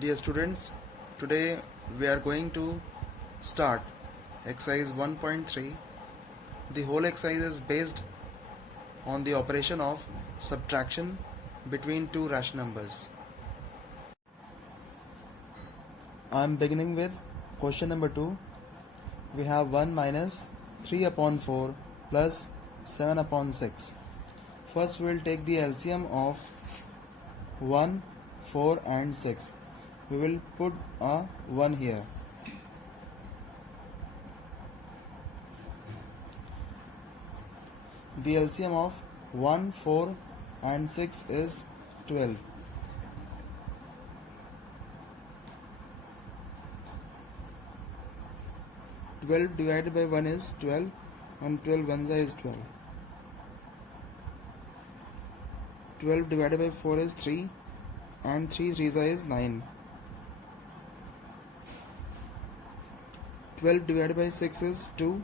Dear students, today we are going to start exercise 1.3. The whole exercise is based on the operation of subtraction between two rational numbers. I am beginning with question number 2. We have 1 minus 3 upon 4 plus 7 upon 6. First we will take the LCM of 1, 4 and 6. We will put a 1 here. The LCM of 1, 4 and 6 is 12. Twelve divided by 1 is 12 and 12 ones is 12. 12 divided by 4 is 3 and 3 threes is 9. 12 divided by 6 is 2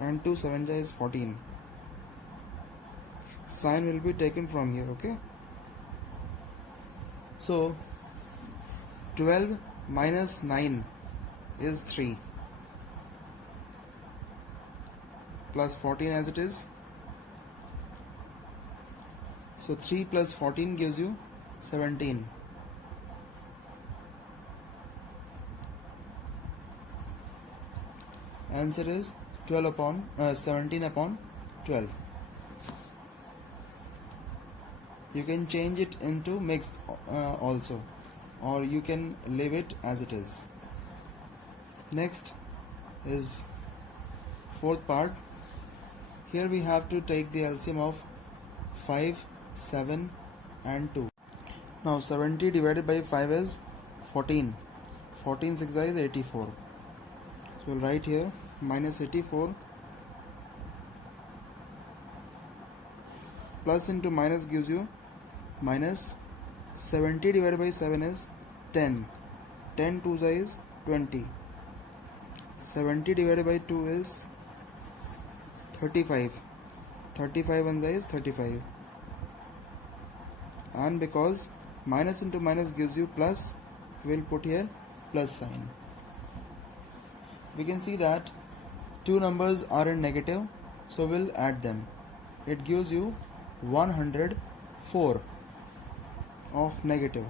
and 2 sevens is 14. Sign will be taken from here, okay? So 12 minus 9 is 3 plus 14 as it is. So 3 plus 14 gives you 17. Answer is 17 upon 12. You can change it into mixed also, or you can leave it as it is. Next is fourth part. Here we have to take the LCM of 5, 7 and 2. Now 70 divided by 5 is 14. 14 6 is 84. So we'll write here minus 84 plus into minus gives you minus 70 divided by 7 is 10. 10 2 is 20. 70 divided by 2 is 35. 35 1 is 35. And because minus into minus gives you plus, we will put here plus sign. We can see that two numbers are in negative, so we'll add them. It gives you 104 of negative.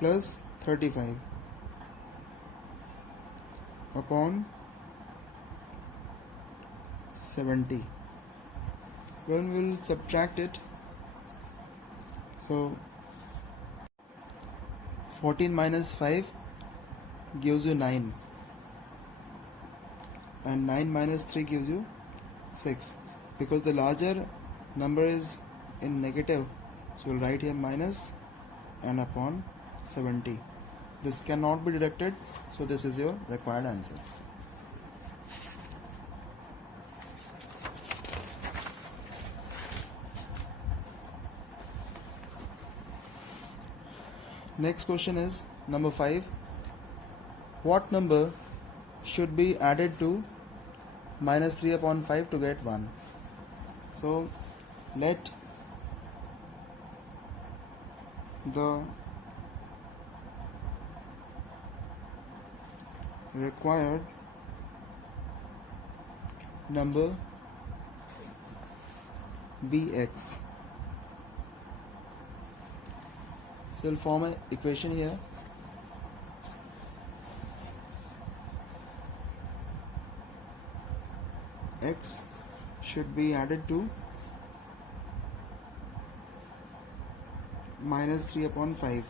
Plus 35 upon 70. When we will subtract it, so 14 minus 5 gives you 9 and 9 minus 3 gives you 6. Because the larger number is in negative, so we'll write here minus and upon 70. This cannot be deducted, so this is your required answer. Next question is number 5. What number should be added to minus 3 upon 5 to get 1? So let the required number be x. So we'll form an equation here. X should be added to minus 3 upon 5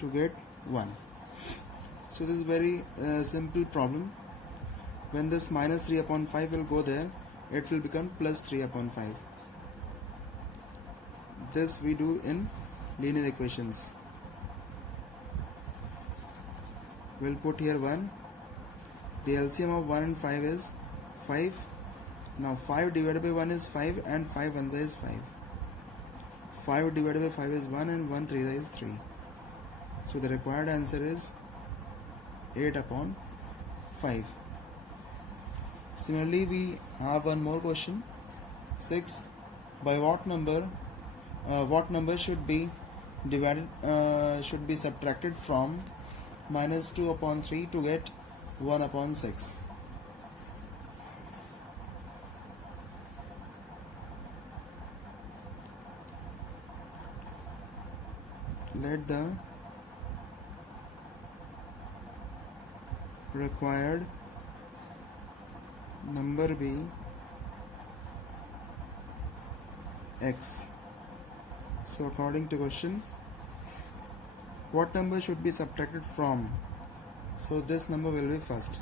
to get 1. So this is very simple problem. When this minus 3 upon 5 will go there, it will become plus 3 upon 5. This we do in linear equations. We'll put here 1. The LCM of 1 and 5 is 5. Now 5 divided by 1 is 5 and 5 1 is 5. 5 divided by 5 is 1 and 1 3 is 3. So the required answer is 8 upon 5. Similarly, we have one more question. 6. By what number should be subtracted from minus 2 upon 3 to get 1 upon 6? Let the required number be x. So according to question, what number should be subtracted from? So this number will be first,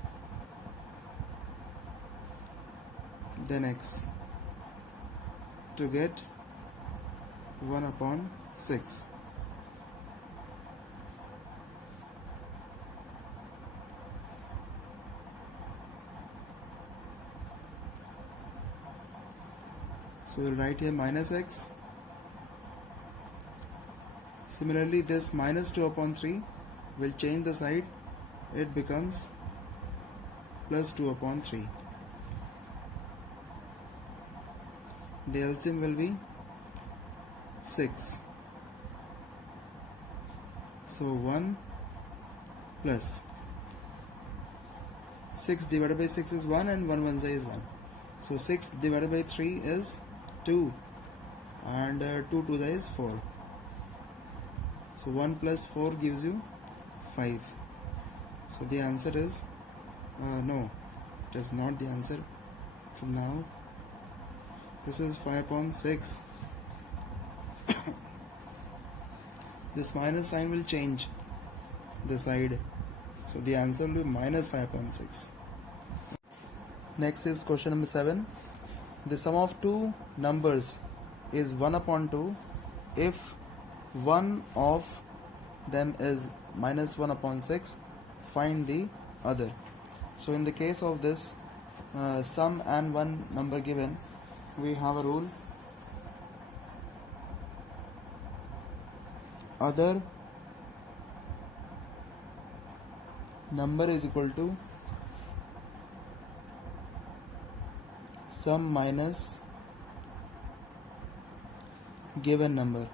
then x, to get 1 upon 6. So we'll write here minus x. Similarly, this minus 2 upon 3 will change the side. It becomes plus 2 upon 3. The LCM will be 6. So 1 plus 6 divided by 6 is 1 and 1 is 1. So 6 divided by 3 is 2 and 2 to the is 4. So 1 plus 4 gives you 5. So the answer is no, it is not the answer from now. This is 5 upon 6. This minus sign will change the side. So the answer will be minus 5 upon 6. Next is question number 7. The sum of two numbers is 1 upon 2 if one of them is minus 1 upon 6. Find the other. So in the case of this sum and one number given, we have a rule. Other number is equal to sum minus given number.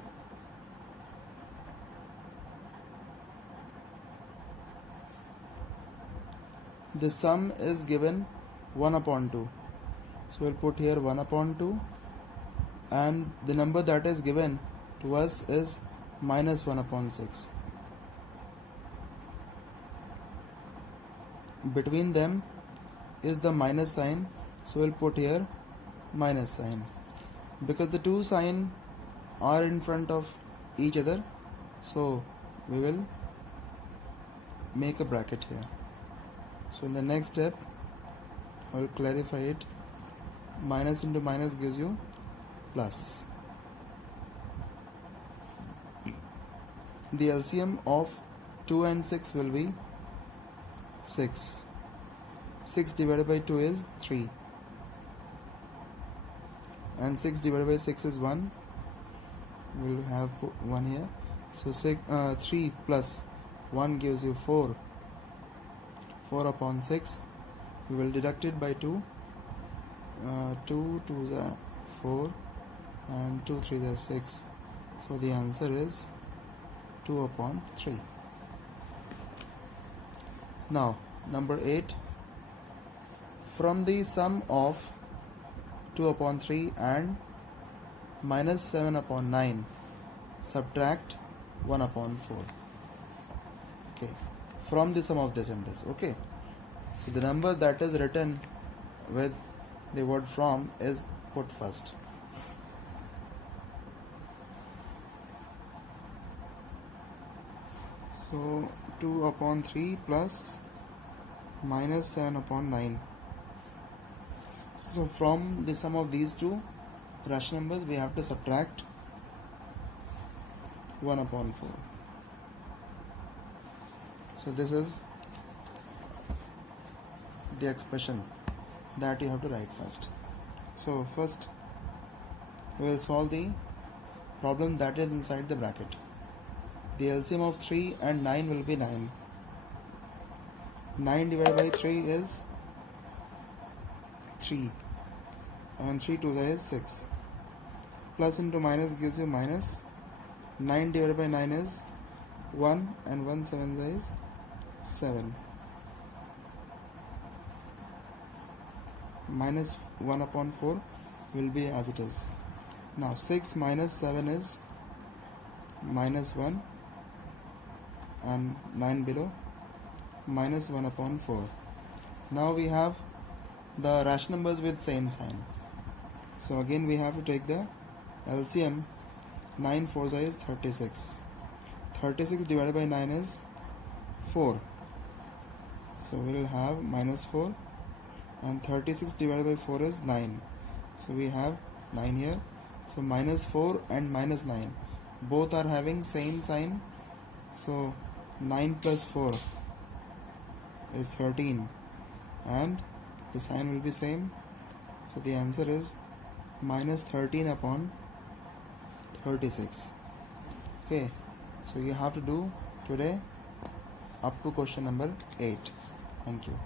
The sum is given 1 upon 2. So we'll put here 1 upon 2, and the number that is given to us is minus 1 upon 6. Between them is the minus sign, so we'll put here minus sign. Because the two signs are in front of each other, so we will make a bracket here. So in the next step, I will clarify it. Minus into minus gives you plus. The LCM of 2 and 6 will be 6. 6 divided by 2 is 3. And 6 divided by 6 is 1. We will have 1 here. So 3 plus 1 gives you 4. 4 upon 6. We will deduct it by 2. 2 to the 4 and 2 3 is 6. So the answer is 2 upon 3. Now number 8. From the sum of 2 upon 3 and minus 7 upon 9, subtract 1 upon 4. Okay, from the sum of this and this. Okay, so the number that is written with the word from is put first. So 2 upon 3 plus minus 7 upon 9. So from the sum of these two rational numbers, we have to subtract 1 upon 4. So this is the expression that you have to write first. So first we will solve the problem that is inside the bracket. The LCM of 3 and 9 will be 9. 9 divided by 3 is 3, and 3 2 is 6. Plus into minus gives you minus. 9 divided by 9 is 1, and 1 7 is 7. Minus 1 upon 4 will be as it is. Now 6 minus 7 is minus 1, and 9 below, minus 1 upon 4. Now we have the rational numbers with same sign. So again we have to take the LCM. 9 4s is 36. 36 divided by 9 is 4. So we will have minus 4, and 36 divided by 4 is 9. So we have 9 here. So minus 4 and minus 9 both are having same sign. So 9 plus 4 is 13, and the sign will be same. So the answer is minus 13 upon 36. Okay, so you have to do today up to question number 8. Thank you.